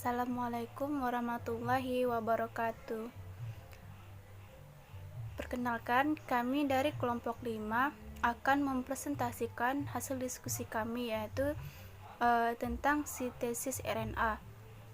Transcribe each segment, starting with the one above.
Assalamualaikum warahmatullahi wabarakatuh. Perkenalkan, kami dari kelompok 5 akan mempresentasikan hasil diskusi kami, yaitu tentang sintesis RNA.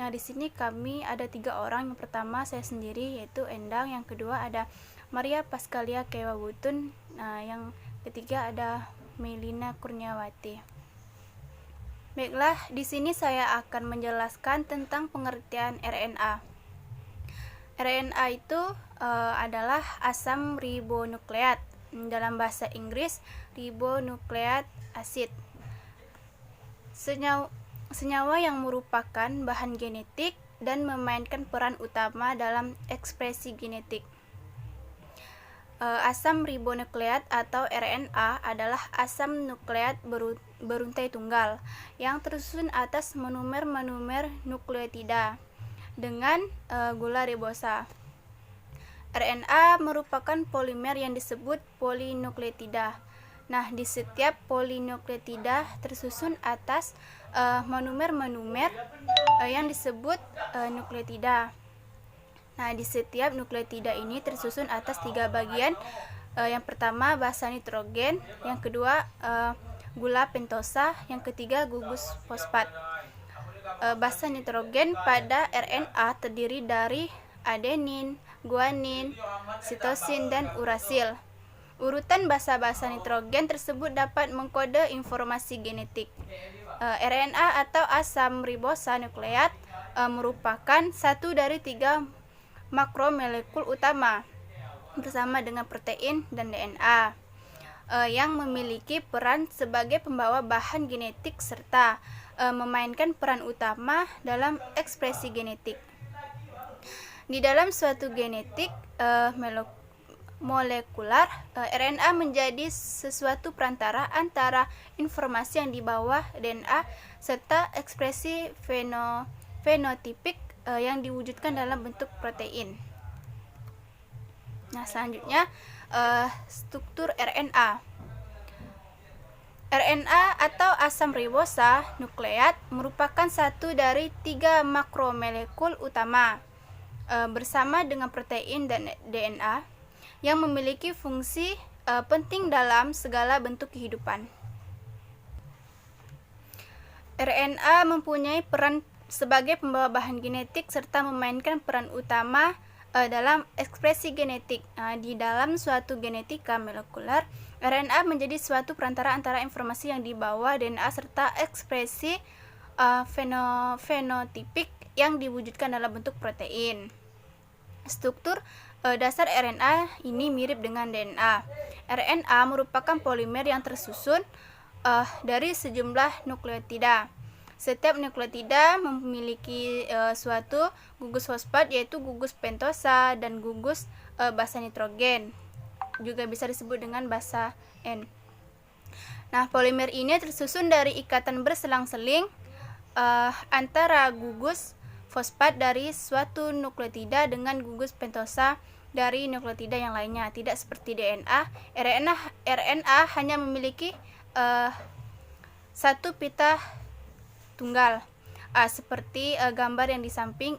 Nah, di sini kami ada 3 orang. Yang pertama saya sendiri, yaitu Endang. Yang kedua ada Maria Pascalia Kewabutun. Nah, yang ketiga ada Melina Kurniawati. Baiklah, di sini saya akan menjelaskan tentang pengertian RNA. RNA itu adalah asam ribonukleat, dalam bahasa Inggris ribonukleat acid. Senyawa yang merupakan bahan genetik dan memainkan peran utama dalam ekspresi genetik. Asam ribonukleat atau RNA adalah asam nukleat beruntai tunggal yang tersusun atas monomer nukleotida dengan gula ribosa. RNA merupakan polimer yang disebut polinukleotida. Nah, di setiap polinukleotida tersusun atas monomer yang disebut nukleotida. Nah, di setiap nukleotida ini tersusun atas 3 bagian. Yang pertama basa nitrogen, yang kedua gula pentosa, yang ketiga gugus fosfat. Basa nitrogen pada RNA terdiri dari adenin, guanin, sitosin, dan urasil. Urutan basa-basa nitrogen tersebut dapat mengkode informasi genetik. RNA atau asam ribosa nukleat merupakan satu dari 3 makromolekul utama bersama dengan protein dan DNA yang memiliki peran sebagai pembawa bahan genetik serta memainkan peran utama dalam ekspresi genetik. Di dalam suatu genetik molekular, RNA menjadi sesuatu perantara antara informasi yang dibawa DNA serta ekspresi fenotipik yang diwujudkan dalam bentuk protein. Nah, selanjutnya struktur RNA. RNA atau asam ribosa nukleat merupakan satu dari 3 makromolekul utama bersama dengan protein dan DNA yang memiliki fungsi penting dalam segala bentuk kehidupan. RNA mempunyai peran sebagai pembawa bahan genetik serta memainkan peran utama dalam ekspresi genetik. Di dalam suatu genetika molekular, RNA menjadi suatu perantara antara informasi yang dibawa DNA serta ekspresi fenotipik yang diwujudkan dalam bentuk protein. Struktur dasar RNA ini mirip dengan DNA. RNA merupakan polimer yang tersusun dari sejumlah nukleotida. Setiap nukleotida memiliki suatu gugus fosfat, yaitu gugus pentosa dan gugus basa nitrogen, juga bisa disebut dengan basa N. Nah, polimer ini tersusun dari ikatan berselang-seling antara gugus fosfat dari suatu nukleotida dengan gugus pentosa dari nukleotida yang lainnya. Tidak seperti DNA, RNA hanya memiliki satu pita tunggal. Seperti gambar yang di samping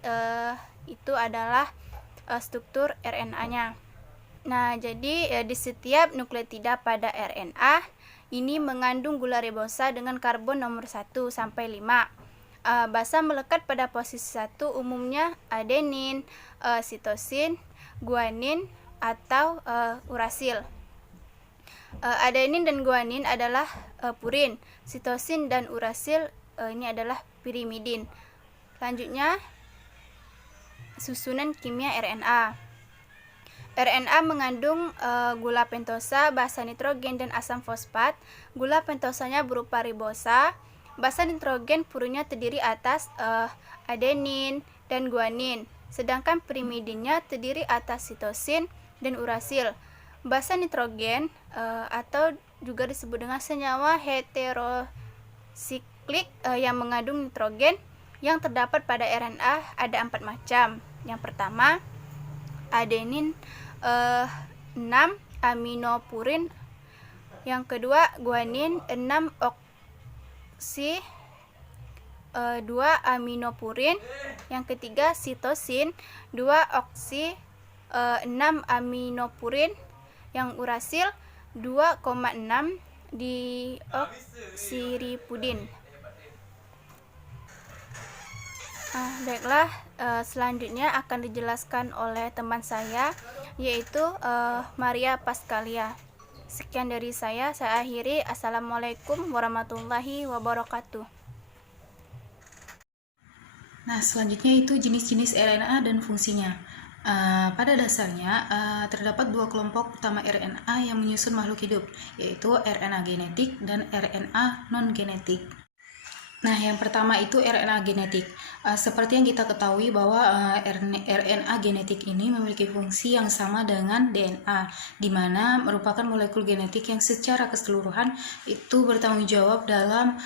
itu adalah struktur RNA-nya. Nah, jadi di setiap nukleotida pada RNA ini mengandung gula ribosa dengan karbon nomor 1 sampai 5. Basa melekat pada posisi 1 umumnya adenin, sitosin, guanin, atau urasil. Adenin dan guanin adalah purin, sitosin dan urasil ini adalah pirimidin. Selanjutnya, susunan kimia RNA. RNA mengandung gula pentosa, basa nitrogen, dan asam fosfat. Gula pentosanya berupa ribosa. Basa nitrogen purinnya terdiri atas adenin dan guanin, sedangkan pirimidinnya terdiri atas sitosin dan urasil. Basa nitrogen atau juga disebut dengan senyawa heterosiklik yang mengandung nitrogen yang terdapat pada RNA ada 4 macam. Yang pertama, adenin 6 aminopurin. Yang kedua, guanin 6 oksi 2 aminopurin, yang ketiga sitosin 2 oksi 6 aminopurin, yang urasil 2,6 dioksiripudin. Baiklah, selanjutnya akan dijelaskan oleh teman saya, yaitu Maria Pascalia. Sekian dari saya akhiri. Assalamualaikum warahmatullahi wabarakatuh. Nah, selanjutnya itu jenis-jenis RNA dan fungsinya. Pada dasarnya, terdapat dua kelompok utama RNA yang menyusun makhluk hidup, yaitu RNA genetik dan RNA non-genetik. Nah, yang pertama itu RNA genetik. Seperti yang kita ketahui bahwa RNA genetik ini memiliki fungsi yang sama dengan DNA, di mana merupakan molekul genetik yang secara keseluruhan itu bertanggung jawab dalam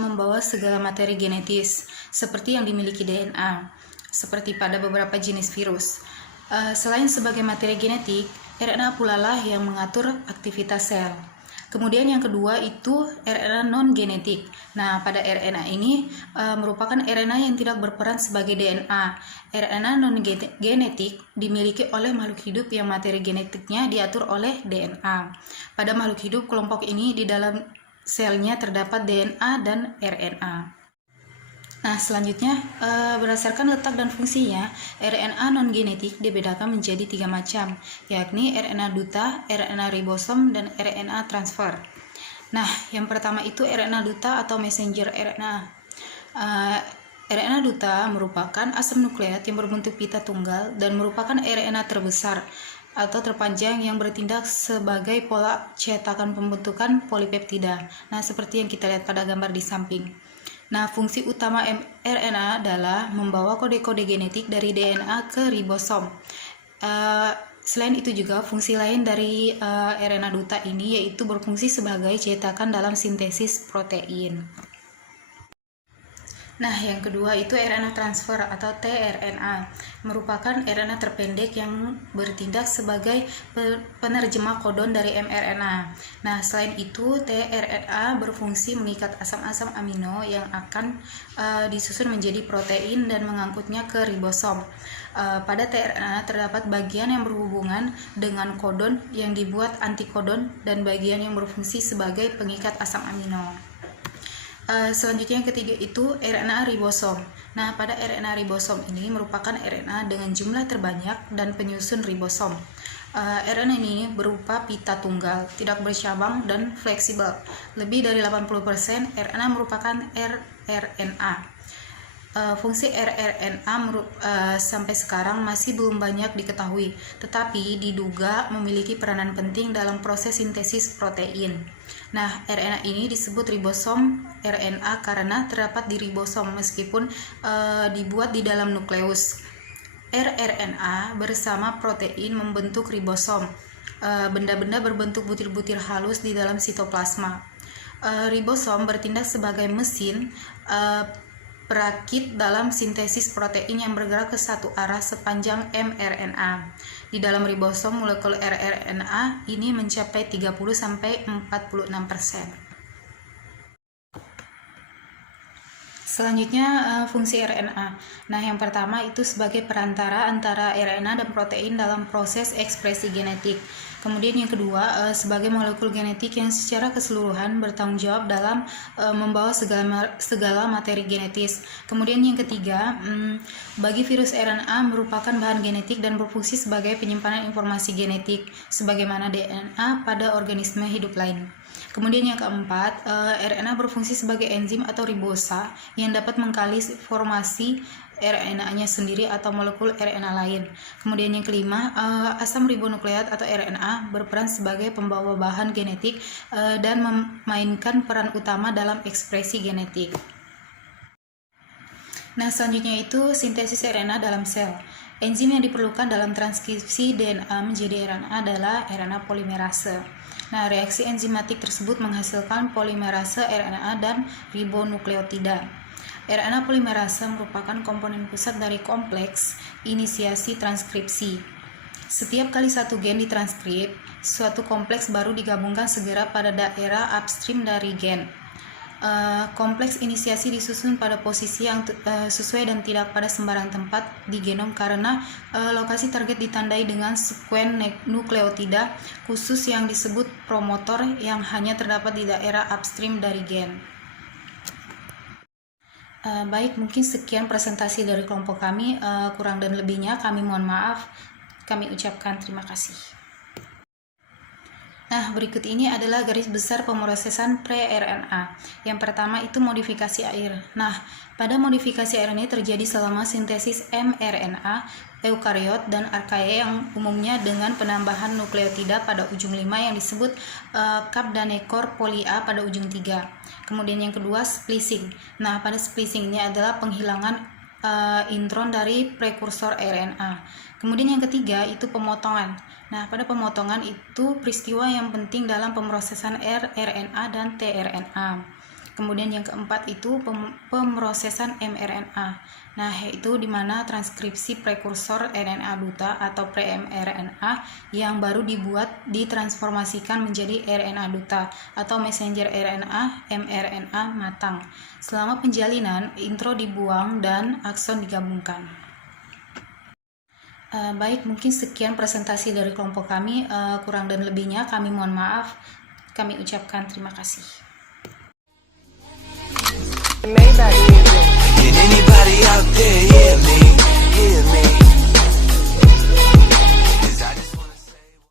membawa segala materi genetis, seperti yang dimiliki DNA, seperti pada beberapa jenis virus. Selain sebagai materi genetik, RNA pula lah yang mengatur aktivitas sel. Kemudian yang kedua itu RNA non-genetik. Nah, pada RNA ini merupakan RNA yang tidak berperan sebagai DNA. RNA non-genetik dimiliki oleh makhluk hidup yang materi genetiknya diatur oleh DNA. Pada makhluk hidup, kelompok ini di dalam selnya terdapat DNA dan RNA. Nah, selanjutnya berdasarkan letak dan fungsinya, RNA non-genetik dibedakan menjadi 3 macam, yakni RNA duta, RNA ribosom, dan RNA transfer. Nah, yang pertama itu RNA duta atau messenger RNA. RNA duta merupakan asam nukleat yang berbentuk pita tunggal dan merupakan RNA terbesar atau terpanjang yang bertindak sebagai pola cetakan pembentukan polipeptida. Nah, seperti yang kita lihat pada gambar di samping. Nah, fungsi utama RNA adalah membawa kode-kode genetik dari DNA ke ribosom. Selain itu juga fungsi lain dari RNA duta ini yaitu berfungsi sebagai cetakan dalam sintesis protein. Nah, yang kedua itu RNA transfer atau tRNA, merupakan RNA terpendek yang bertindak sebagai penerjemah kodon dari mRNA. Nah, selain itu tRNA berfungsi mengikat asam-asam amino yang akan disusun menjadi protein dan mengangkutnya ke ribosom. Pada tRNA terdapat bagian yang berhubungan dengan kodon yang dibuat antikodon dan bagian yang berfungsi sebagai pengikat asam amino. Selanjutnya yang ketiga itu RNA ribosom. Nah, pada RNA ribosom ini merupakan RNA dengan jumlah terbanyak dan penyusun ribosom. RNA ini berupa pita tunggal, tidak bercabang dan fleksibel. Lebih dari 80% RNA merupakan rRNA. Fungsi rRNA sampai sekarang masih belum banyak diketahui, tetapi diduga memiliki peranan penting dalam proses sintesis protein. Nah, RNA ini disebut ribosom RNA karena terdapat di ribosom meskipun dibuat di dalam nukleus. rRNA bersama protein membentuk ribosom, benda-benda berbentuk butir-butir halus di dalam sitoplasma. Ribosom bertindak sebagai mesin perakit dalam sintesis protein yang bergerak ke satu arah sepanjang mRNA. Di dalam ribosom, molekul rRNA ini mencapai 30-46%. Selanjutnya fungsi RNA. Nah, yang pertama itu sebagai perantara antara RNA dan protein dalam proses ekspresi genetik. Kemudian yang kedua sebagai molekul genetik yang secara keseluruhan bertanggung jawab dalam membawa segala materi genetis. Kemudian yang ketiga, bagi virus RNA merupakan bahan genetik dan berfungsi sebagai penyimpanan informasi genetik sebagaimana DNA pada organisme hidup lain. Kemudian yang keempat, RNA berfungsi sebagai enzim atau ribosa yang dapat mengkalis formasi RNA-nya sendiri atau molekul RNA lain. Kemudian yang kelima, asam ribonukleat atau RNA berperan sebagai pembawa bahan genetik dan memainkan peran utama dalam ekspresi genetik. Nah, selanjutnya itu sintesis RNA dalam sel. Enzim yang diperlukan dalam transkripsi DNA menjadi RNA adalah RNA polimerase. Nah, reaksi enzimatik tersebut menghasilkan polimerase RNA dan ribonukleotida. RNA polimerase merupakan komponen pusat dari kompleks inisiasi transkripsi. Setiap kali satu gen ditranskrip, suatu kompleks baru digabungkan segera pada daerah upstream dari gen. Kompleks inisiasi disusun pada posisi yang sesuai dan tidak pada sembarang tempat di genom karena lokasi target ditandai dengan sekuen nukleotida khusus yang disebut promotor yang hanya terdapat di daerah upstream dari gen. Baik, mungkin sekian presentasi dari kelompok kami. Kurang dan lebihnya kami mohon maaf. Kami ucapkan terima kasih. Nah, berikut ini adalah garis besar pemrosesan pre-RNA. Yang pertama itu modifikasi air. Nah, pada modifikasi air ini terjadi selama sintesis mRNA, eukariot, dan archaea yang umumnya dengan penambahan nukleotida pada ujung 5 yang disebut cap dan ekor poli A pada ujung 3. Kemudian yang kedua, splicing. Nah, pada splicing ini adalah penghilangan intron dari prekursor RNA. Kemudian yang ketiga itu pemotongan. Nah, pada pemotongan itu peristiwa yang penting dalam pemrosesan rRNA dan tRNA. Kemudian yang keempat itu pemrosesan mRNA. Nah, yaitu di mana transkripsi prekursor RNA duta atau pre-mRNA yang baru dibuat ditransformasikan menjadi RNA duta atau messenger RNA mRNA matang. Selama penjalinan, intro dibuang dan akson digabungkan. Baik, mungkin sekian presentasi dari kelompok kami. Kurang dan lebihnya kami mohon maaf. Kami ucapkan terima kasih. Can anybody out there hear me? Hear me?